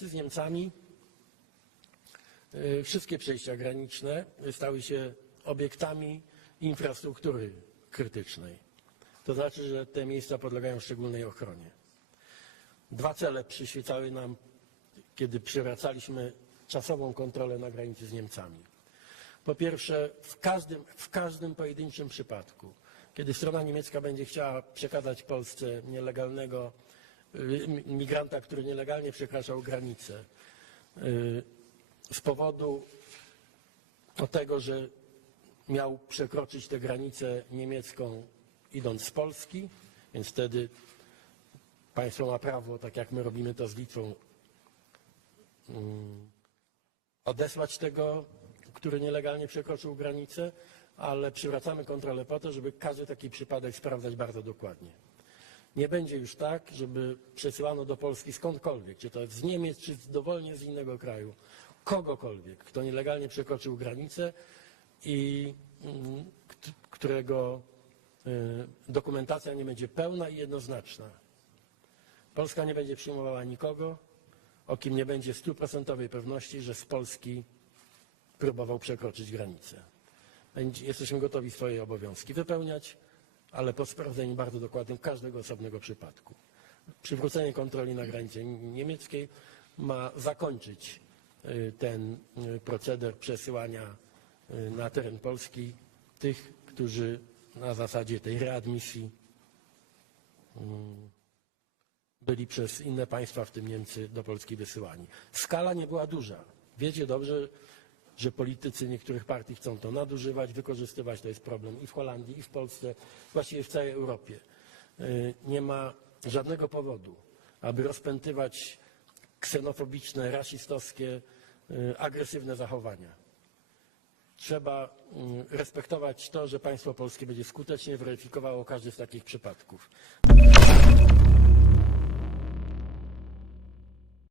z Niemcami y, wszystkie przejścia graniczne stały się obiektami infrastruktury krytycznej. To znaczy, że te miejsca podlegają szczególnej ochronie. Dwa cele przyświecały nam, kiedy przywracaliśmy czasową kontrolę na granicy z Niemcami. Po pierwsze, w każdym, w każdym pojedynczym przypadku, kiedy strona niemiecka będzie chciała przekazać Polsce nielegalnego migranta, który nielegalnie przekraczał granicę y, z powodu tego, że miał przekroczyć tę granicę niemiecką idąc z Polski, więc wtedy państwo ma prawo, tak jak my robimy to z Litwą, mm, odesłać tego, który nielegalnie przekroczył granicę, ale przywracamy kontrolę po to, żeby każdy taki przypadek sprawdzać bardzo dokładnie. Nie będzie już tak, żeby przesyłano do Polski skądkolwiek, czy to z Niemiec, czy dowolnie z innego kraju, kogokolwiek, kto nielegalnie przekroczył granicę i mm, kt- którego y, dokumentacja nie będzie pełna i jednoznaczna. Polska nie będzie przyjmowała nikogo, o kim nie będzie stuprocentowej pewności, że z Polski próbował przekroczyć granicę. Jesteśmy gotowi swoje obowiązki wypełniać, ale po sprawdzeniu bardzo dokładnym każdego osobnego przypadku. Przywrócenie kontroli na granicy niemieckiej ma zakończyć y, ten y, proceder przesyłania y, na teren Polski tych, którzy na zasadzie tej readmisji mm, byli przez inne państwa, w tym Niemcy, do Polski wysyłani. Skala nie była duża. Wiecie dobrze, że politycy niektórych partii chcą to nadużywać, wykorzystywać. To jest problem i w Holandii, i w Polsce, właściwie w całej Europie. Y, Nie ma żadnego powodu, aby rozpętywać ksenofobiczne, rasistowskie, y, agresywne zachowania. Trzeba mm, respektować to, że państwo polskie będzie skutecznie weryfikowało każdy z takich przypadków.